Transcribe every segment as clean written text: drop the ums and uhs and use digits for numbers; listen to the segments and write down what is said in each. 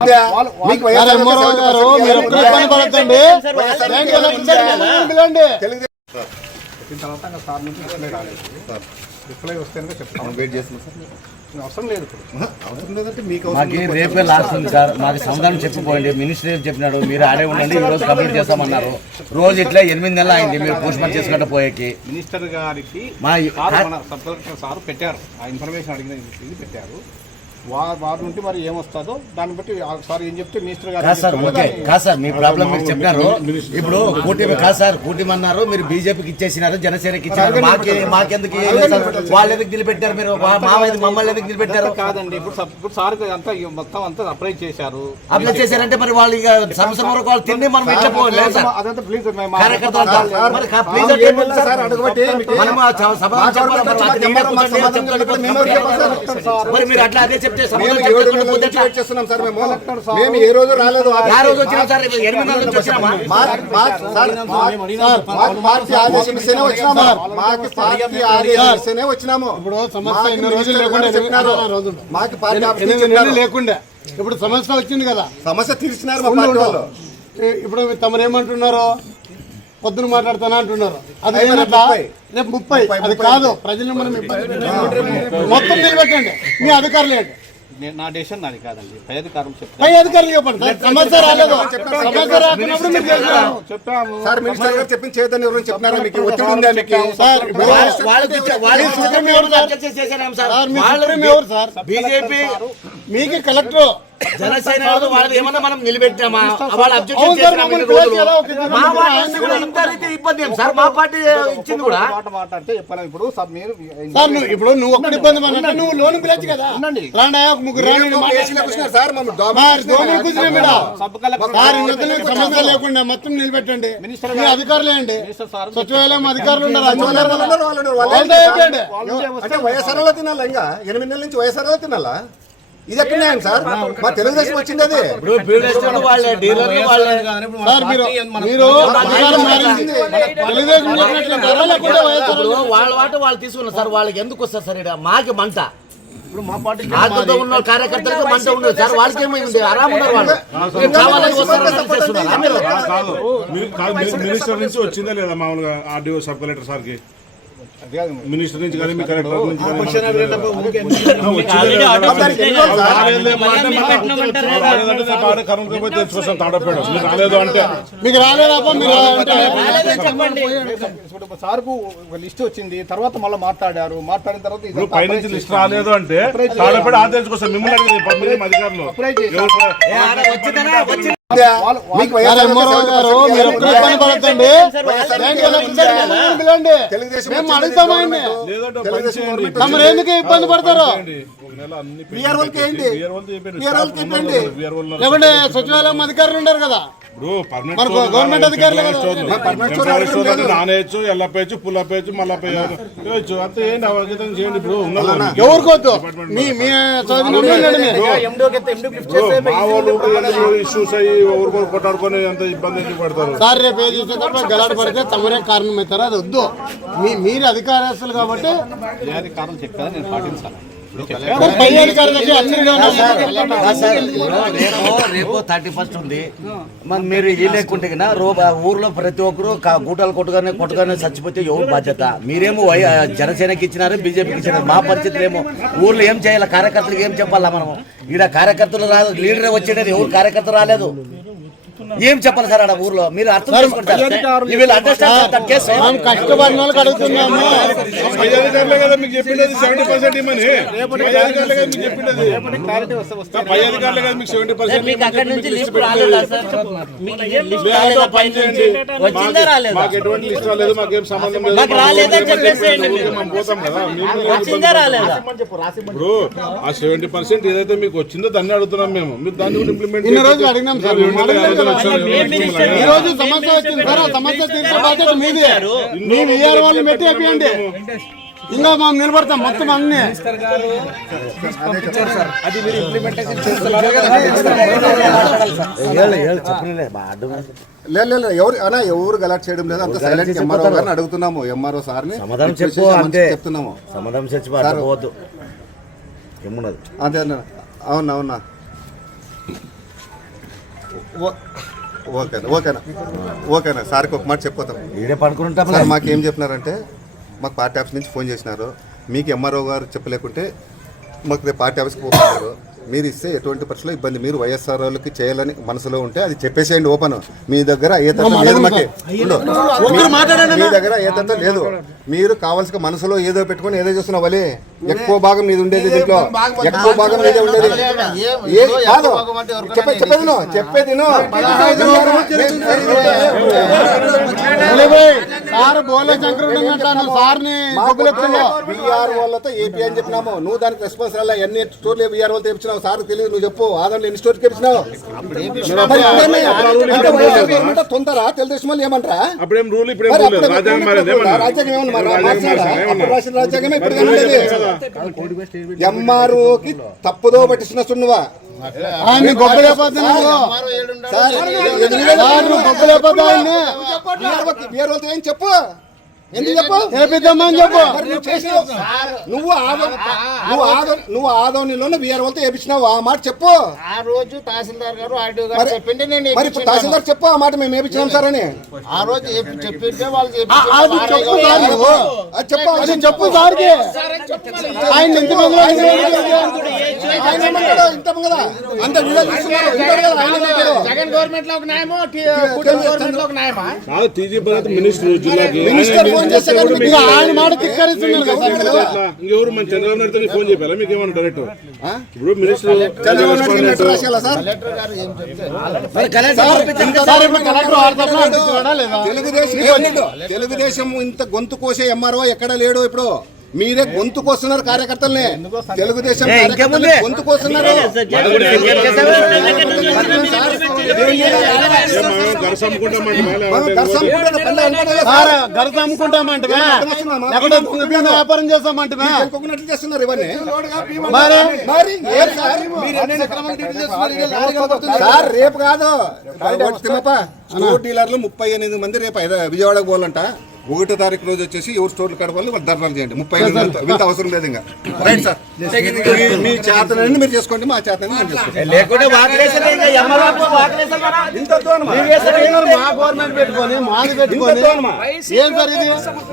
రేపే లాస్ట్ ఉంది సార్, మాకు సమాధానం చెప్పిపోయింది. మినిస్టర్ చెప్పినాడు మీరు ఆడే ఉండండి, ఈ రోజు కంప్లీట్ చేస్తామన్నారు. రోజు ఇట్లా 8 నెలలు అయింది మీరు పోస్ట్మార్టం చేసుకుంటూ పోయేకి. మినిస్టర్ గారికి సబ్ కలెక్టర్ సార్ పెట్టారు, ఆ ఇన్ఫర్మేషన్ అడిగిన ఇది పెట్టారు. వారి నుండి మరి ఏమొస్తుందో దాన్ని బట్టి సార్ ఏం చెప్తే మినిస్టర్ గారు కాదు సార్, మీ ప్రాబ్లం మీరు చెప్పినారు. ఇప్పుడు కూటమి కాదు సార్, కూటమి అన్నారు, మీరు బీజేపీకి ఇచ్చేసినారు, జనసేనకి ఇచ్చారు, మాకెందుకు వాళ్ళు ఎందుకు నిలబెట్టారు? మీరు మమ్మల్ని ఎందుకు నిలబెట్టారు? కాదండి, ఇప్పుడు సార్ అంతా మొత్తం అంతా అప్లై చేశారంటే మరి వాళ్ళు ఇక సంవత్సరం వరకు వాళ్ళు తిండి మనం ఎట్లా పోలేదు సార్. అదంతా ప్లీజ్ మరి మీరు అట్లా అదే చెప్తే ఏ రోజు రాలేదు, వచ్చినాము. ఇప్పుడు సమస్య ఎన్ని రోజులు లేకుండా ఇప్పుడు సమస్య వచ్చింది కదా, సమస్య తీర్చినారు. ఇప్పుడు తమరు ఏమంటున్నారు? పొద్దున మాట్లాడుతానా అంటున్నారు. అది రేపు 30 అది కాదు, ప్రజలు మనం మొత్తం నిలబెట్టండి. మీ అధికారులు ఏంటి? నా డెసిషన్ నాది కాదండి, పై అధికారులు చెప్తారు. పై అధికారులు చెప్పండి. సమస్య రాలేదు, సమస్య రాకున్నప్పుడు మీరు చెప్పాము సార్. మినిస్టర్ గారు చెప్పింది చేద్దాం. ఎవరు చెప్పినారా? మీకు ఒత్తిడి ఉందా? మీకు సార్ బీజేపీ మీకు కలెక్టర్ జనసేన వాళ్ళది ఏమన్నా మనం నిలబెట్టామా? వాళ్ళ ఇబ్బంది ఏం సార్? మా పార్టీ ఇచ్చింది కూడా మాట్లాడితే చెప్పాను. ఇప్పుడు ఇప్పుడు నువ్వు ఒక్కడి ఇబ్బంది అంటే నువ్వు లోన్ పిలచ్చు కదా. ముగ్గురు సమస్య లేకుండా మొత్తం నిలబెట్టండి. అధికారులు ఏంటి? సచివాలయం అధికారులు ఉన్నారు. వైఎస్ఆర్లో తినాలా? ఇంకా 8 నెలల నుంచి వైఎస్ఆర్లో తినాలా? ఇది ఎక్కడ సార్? మా తెలుగుదేశం వచ్చింది. అది వాళ్ళ వాట వాళ్ళు తీసుకున్నారు సార్. వాళ్ళకి ఎందుకు వస్తారు సార్? ఇక్కడ మాకి మంట. ఇప్పుడు మా పార్టీ ఉన్న కార్యకర్తలకు మంట ఉండదు సార్. వాళ్ళకి ఏమైంది? ఆరామ్ ఉన్నారు వాళ్ళు. మినిస్టర్ నుంచి వచ్చిందా లేదా మామూలుగా ఆర్డీఓ సబ్ కలెక్టర్ సార్కి? మినిస్టర్ నుంచి కానీ మీ కలెక్టర్ నుంచి తెలుసుకొస్తాం. తాడపేడు మీకు రాలేదు అంటే మీకు రాలేదప్ప. సార్కు లిస్ట్ వచ్చింది, తర్వాత మళ్ళీ మాట్లాడారు. మాట్లాడిన తర్వాత పైనుంచి లిస్ట్ రాలేదు అంటే తాడపేడు ఆ తెలుసుకొస్తాం. మిమ్మల్ని అధికారులు ఎందుకు ఇబ్బంది పడతారు? లేకుంటే సచివాలయం అధికారులు ఉంటారు కదా, గవర్నమెంట్ అధికారులు నానేయచ్చు, ఎల్లపేయచ్చు, పుల్లపేయచ్చు, మళ్ళీ అంతే. ఏంటి అవగతం చేయండి. ఇప్పుడు ఎవరికొద్దు మా వాళ్ళు ఇష్యూస్ అయ్యి ఎవరికో కొట్టాడుకొని ఎంత ఇబ్బంది ఎందుకు పడతారు సార్? రేపు ఏ చేసే గలాట పడితే తమరే కారణం అవుతారు. అది వద్దు. మీరు అధికారస్తులు కాబట్టి చెప్తారా? నేను పాటించాలి. రేపు 31 ఉంది. మీరు ఈ లేకుంటే ఊర్లో ప్రతి ఒక్కరు గూటాలు కొట్టుగానే చచ్చిపోతే ఎవరు బాధ్యత? మీరేమో జనసేనకి ఇచ్చినారు, బీజేపీకి ఇచ్చినారు. మా పరిస్థితులు ఏమో ఊర్లో ఏం చేయాలి? కార్యకర్తలకు ఏం చెప్పాలా? మనం ఈడ కార్యకర్తలు రాలేదు, లీడరే వచ్చేది, ఎవరు కార్యకర్త రాలేదు. ఏం చెప్పాలి సార్? ఆడ ఊర్లో మీరు అర్థం చేసుకుంటారు. కష్టపడిన వాళ్ళకి అడుగుతున్నాము. మాకు ఎటువంటి లిస్ట్ రాలేదు, మాకేం సంబంధం లేదు. ఇప్పుడు ఆ 70% ఏదైతే మీకు వచ్చిందో దాన్ని అడుగుతున్నాం మేము. మీరు దాన్ని కూడా ఇంప్లిమెంట్ అడిగినాం సార్. ఈ రోజు సమస్య వచ్చింది సార్. ఆ సమస్య తీర్చే బాధ్యత మీదే. మీ వీఆర్ వాళ్ళు పెట్టి అయిపోయండి. ఇంకా మనం నిలబడతాం మొత్తం అన్ని. లేదు ఎవరు గలాట్ చేయడం లేదు. అంత సైలెంట్. ఎంఆర్ఓ గారిని అడుగుతున్నాము. ఎంఆర్ఓ సార్ని చెప్తున్నాము. సమాధానం చెప్పి అంతే. అవునా ఓకేనా సార్కి ఒక మాట చెప్పిపోతాం. ఈడే పడుకుంటాం. సార్ మాకేం చెప్పినారంటే మాకు పార్టీ ఆఫీస్ నుంచి ఫోన్ చేసినారు, మీకు ఎంఆర్ఓ గారు చెప్పలేకుంటే మాకు రేపు పార్టీ ఆఫీస్కి పోతున్నారు, మీరు ఇస్తే ఎటువంటి పరిస్థితుల్లో ఇబ్బంది, మీరు వైఎస్ఆర్ వాళ్ళకి చేయాలని మనసులో ఉంటే అది చెప్పేసేయండి ఓపెన్. మీ దగ్గర ఏ తత్వం లేదు, మాకే మీ దగ్గర ఏ తత్వం లేదు, మీరు కావాల్సిన మనసులో ఏదో పెట్టుకొని ఏదో చేస్తున్నా వలే ఎక్కువ భాగం నీది ఉండేది, దీంట్లో ఎక్కువ భాగం నీదే ఉండేది. కాదు చెప్పేది బీఆర్ వాళ్ళతో ఏపీ అని చెప్పినాము, నువ్వు దానికి రెస్పాన్స్ అలా ఎన్ని స్టోర్లు బీఆర్ వాళ్ళతో తెప్పించినావు సార్ తెలియదు, నువ్వు చెప్పు ఆదాంట్లో ఎన్ని స్టోర్కి తెప్పించినావు తొందర తెలుగుదేశం వాళ్ళు ఏమంటారా? రాజ్యాంగమే ఇప్పుడు ఎంఆర్ఓకి తప్పుదో పట్టిస్తున్న సున్నువా ఏం చెప్పు, ఎందుకు చెప్పు, నువ్వు ఆదోనిలోనే వీఆర్ వాళ్ళతో వేయించినావు, ఆ మాట చెప్పు. ఆ రోజు తహసీల్దార్ గారు ఆర్డీఓ గారు చెప్పింది, నేను మరి ఇప్పుడు తహసీల్దార్ చెప్పు ఆ మాట మేము వేయించినాం సార్ అని. ఆ రోజు చెప్పింటే వాళ్ళు చెప్పు సార్కి జగన్ గవర్నమెంట్ లో ఒక న్యాయమో మినిస్టర్ ఫోన్ చేస్తే ఆయన మాట ఇంకెవరు మన చంద్రబాబు నాయుడు ఫోన్ చెప్పాలా మీకు ఏమన్నా డైరెక్ట్? ఇప్పుడు మినిస్టర్ తెలుగుదేశం ఇంత గొంతు కోసే ఎంఆర్ఓ ఎక్కడ లేడు. ఇప్పుడు మీరే గొంతు కోస్తున్నారు కార్యకర్తల్ని, తెలుగుదేశం గొంతు కోస్తున్నారు. వ్యాపారం చేస్తామంటే చేస్తున్నారు ఇవన్నీ. సార్ రేపు కాదు స్టోర్ డీలర్లు 38 మంది రేపు విజయవాడకు పోవాలంట. 1వ తారీఖు రోజు వచ్చేసి ఎవరు స్టోర్లు కడవాలి వాళ్ళు ధర్నాలు చేయండి. 35 మంది ఇంత అవసరం లేదు. ఇంకా రైట్ సార్, మీ చేతనని మీరు చేసుకోండి, మా చేతనని మేము చేసుకోండి.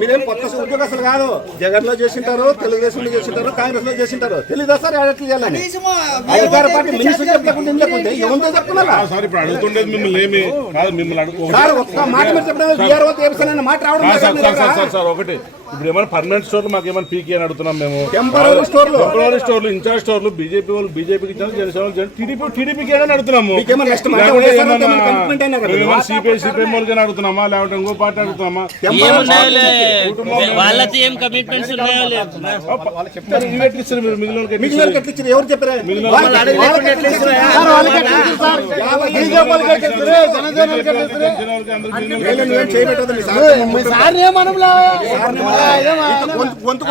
మీరేం కొత్త ఉద్యోగస్తులు కాదు, జగన్ లో చేసింటారు, తెలుగుదేశంలో చేసింటారు, కాంగ్రెస్ లో చేసింటారు. తెలీదా సార్ ఎట్లా చేయాలని? అధికార పార్టీ మినిస్టర్ చెప్పకుండా ఏమంతో చెప్తున్నారా సార్? ఇప్పుడు అడుగుతుండేది మిమ్మల్ని ఏమి కాదు, మిమ్మల్ని సార్ ఒక్క మాట మీరు చెప్పడం మాట రావడం సార్ ఒకటి. ఇప్పుడు ఏమైనా పర్మనెంట్ స్టోర్లు మాకు ఏమైనా పీకి అని అడుగుతున్నాం మేము. టెంపరరీ స్టోర్లు ఇన్ఛార్జ్ స్టోర్లు బీజేపీ వాళ్ళు బీజేపీకి ఇచ్చారు, జనసేన టీడీపీకి అని అడుగుతున్నాము. సిపిఎం వాళ్ళకి అడుగుతున్నామా, లేకపోతే ఇంకో పార్టీ అడుగుతున్నామా? ఎవరు చెప్పారు? గొంతు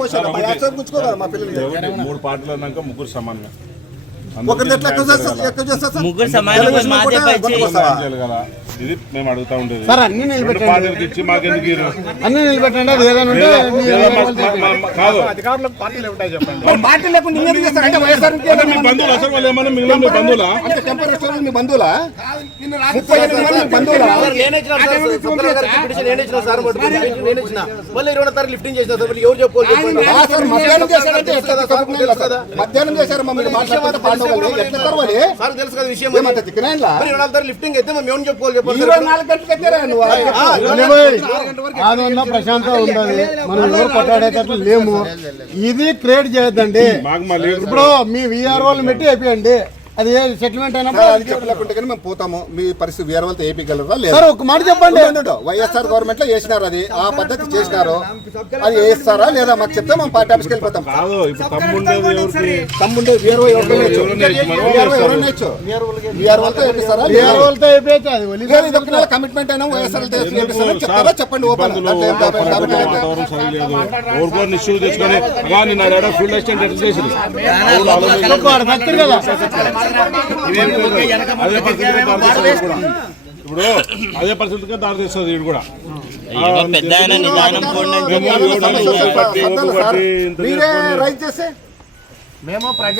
కోసాడు మా పిల్లలు 3 పార్టీలు అన్నాక ముగ్గురు సమానంగా ఇది మేము అడుగుతా ఉండేది. పార్టీలకు ఇచ్చి మాకెందుకు అన్ని నిలబెట్టండి. అది ఏదైనా కాదు పార్టీ లేకుండా మీ బంధువులు అసలు వాళ్ళు ఏమన్నా మిగిలిన మీ బంధువులా? మీ బంధువులా? 35 మంది బంధువులా? మధ్యాహ్నం చేశారు మమ్మల్ని మాట్లాడుతుంటే తెలుసు కదా విషయం. లిఫ్టింగ్ అయితే మేము ఏమని చెప్పుకోవాలి? 24 గంటలు కట్టారా నువ్వు? ఆదోన్న ప్రశాంతంగా ఉండాలి, మనం ఎవరు కొట్టాడేటట్లు లేము. ఇది క్రియేట్ చేయొద్దండి. ఇప్పుడు మీ వీఆర్ వాళ్ళు పెట్టి అయిపోయండి, అది సెటిల్మెంట్ అయినప్పుడు అది చెప్పలేకుంటే కానీ మేము పోతాము. మీ పరిస్థితి వేరే వాళ్ళతో ఏపీగలరా లేదు? సార్ ఒక మాట చెప్పండి. వైఎస్ఆర్ గవర్నమెంట్ లో వేసినారు, అది ఆ పద్ధతి చేసినారు, అది వేస్తారా లేదా మాకు చెప్తే మేము పార్టీ ఆఫీస్కి వెళ్ళిపోతాం. తమ్ముండే వీఆర్ఓ కమిట్మెంట్ అయినా వైఎస్ఆర్ చెప్తారా చెప్పండి. ఇప్పుడు అదే పరిస్థితిగా దారి తీస్తుంది ఇది కూడా.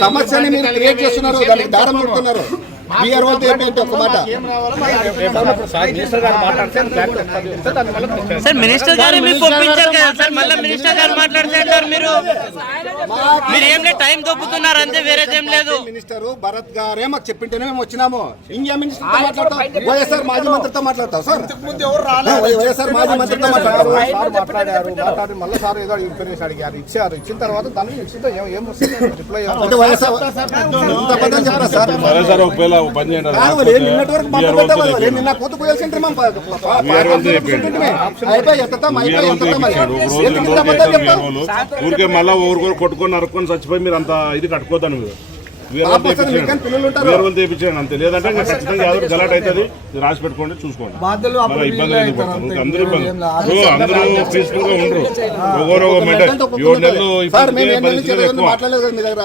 సమస్యని మీరు క్రియేట్ చేస్తున్నారు, దానికి దారం పెడుతున్నారు. బీఆర్ వాళ్ళతో ఏంటంటే ఒక మాట సార్ మినిస్టర్ గారు మీకు పంపించారు కదా సార్, మళ్ళీ మినిస్టర్ గారు మాట్లాడుతున్నారు. మీరు ఏం లేదు టైం దొబ్బుతున్నారు అంతే, వేరేదేం లేదు. మినిస్టర్ భరత్ గారే మాకు చెప్పింటేనే మేము వచ్చినాము. ఇండియా మినిస్టర్ తో మాట్లాడతాం, వైఎస్ఆర్ మాజీ మంత్రితో మాట్లాడతాం సార్. వైఎస్ఆర్ మాజీ మంత్రితో మాట్లాడతారు. మాట్లాడి మళ్ళీ సార్ ఏదో ఇన్ఫర్మేషన్ అడిగారు, ఇచ్చారు. ఇచ్చిన తర్వాత దానికి ఇచ్చిందో ఏం వస్తుంది రిప్లై అంటే వైఎస్ఆర్ ఇంత అబద్ధం చెప్పరా సార్? సరే సార్ ఒకవేళ ఒక పని చేయండి, నిన్నటి వరకు నిన్న కొత్త పోయాల్సి ఊరికే మళ్ళీ ఊరు కొట్టుకొని నరుక్కొని చచ్చిపోయి మీరు అంత ఇది కట్టుకోద్దాను. మీరు వేరే వాళ్ళు తెప్పించండి అంతే, లేదంటే ఇంకా ఖచ్చితంగా ఏదో గలాట్ అవుతుంది. రాసి పెట్టుకోండి, చూసుకోండి. మళ్ళీ ఇబ్బంది అయితే అందరూ ఇబ్బంది. అందరూ పీస్ఫుల్ గా ఉండరు. ఒకరు 7 నెలలు మాట్లాడలేదు కదా మీ దగ్గర,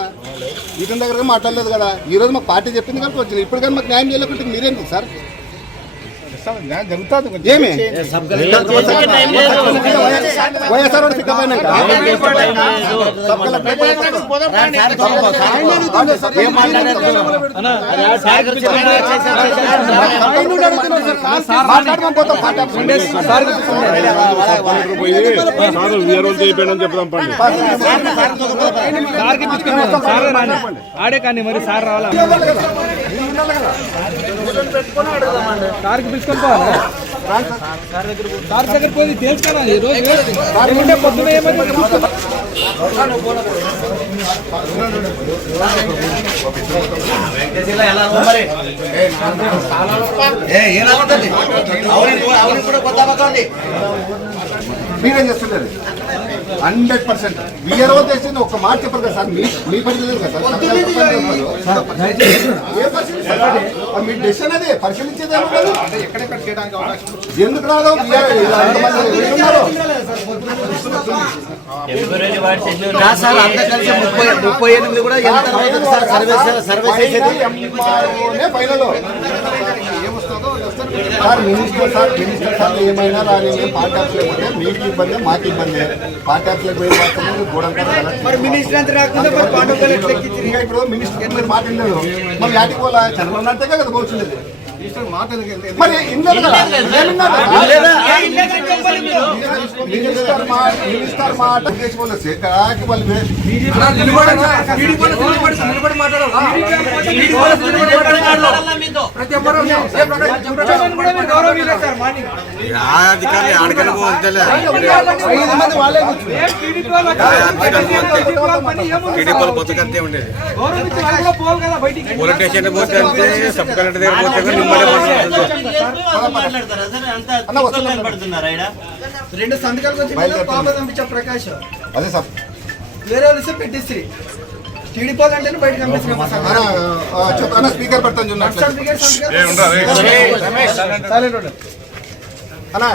ఇతని దగ్గర మాట్లాడలేదు కదా. ఈ రోజు మాకు పార్టీ చెప్పింది కాబట్టి వచ్చింది. ఇప్పుడు కానీ మాకు న్యాయం చేయలేకుంటే మీరేంటి సార్? జరుగుతుంది ఏమి వైఎస్ఆర్ పికప్ అయినాక చెప్తాం పండి ఆడే కానీ మరి సార్ రావాలా సార్కి పిలుచుకొని పోవాలా? సార్ దగ్గర పోయి తెలుసుకోవాలి. ఈ రోజు పొద్దున ఏమైంది మీరేం చేస్తుండేది 100% వీఆర్ చేసింది ఒక మాట చెప్పరు కదా సార్. మీ పరిస్థితి కదా సార్, మీ డెసిషన్ అదే పరిశీలించేది ఎక్కడెక్కడ చేయడానికి అవకాశం ఎందుకు రాదు? సార్ అంతా కలిసి 38 కూడా ఎంత తర్వాత సార్ సర్వీస్ చేసేది ఫైనల్ సార్. మినిస్టర్ సార్ ఏమైనా రాని పార్టీ ఆఫీస్ లేకపోతే మీకు ఇబ్బంది, మాకు ఇబ్బంది. పార్టీ ఆఫీస్ పోయి ఇంకా ఇప్పుడు మినిస్టర్ మీరు మాట్లాడలేదు, మరి యాటికి పోలా? చంద్రబాబు నాయుడు కదా పోల్చుండేది. మరి ఇన్నారు కదా, మినిస్టర్ మాట చేసుకోలేదు. ఎక్కడికి వాళ్ళు రెండు సంతకాలకు వచ్చి ప్రకాష్ అదే సార్ వేరే వాళ్ళు పెట్టేసి టీడీపీ అంటే బయటకు చెప్పాను. స్పీకర్ పెడతాను అన్నా.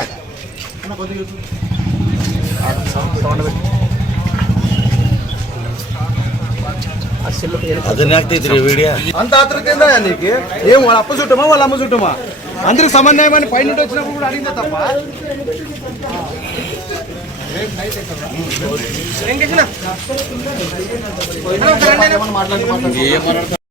అంత ఆతృత నీకు ఏం వాళ్ళ అప్ప చుట్టమా వాళ్ళ అమ్మ చుట్టమా? అందరికి సమన్వయం అని పైన వచ్చినప్పుడు కూడా అడిగితే తప్ప.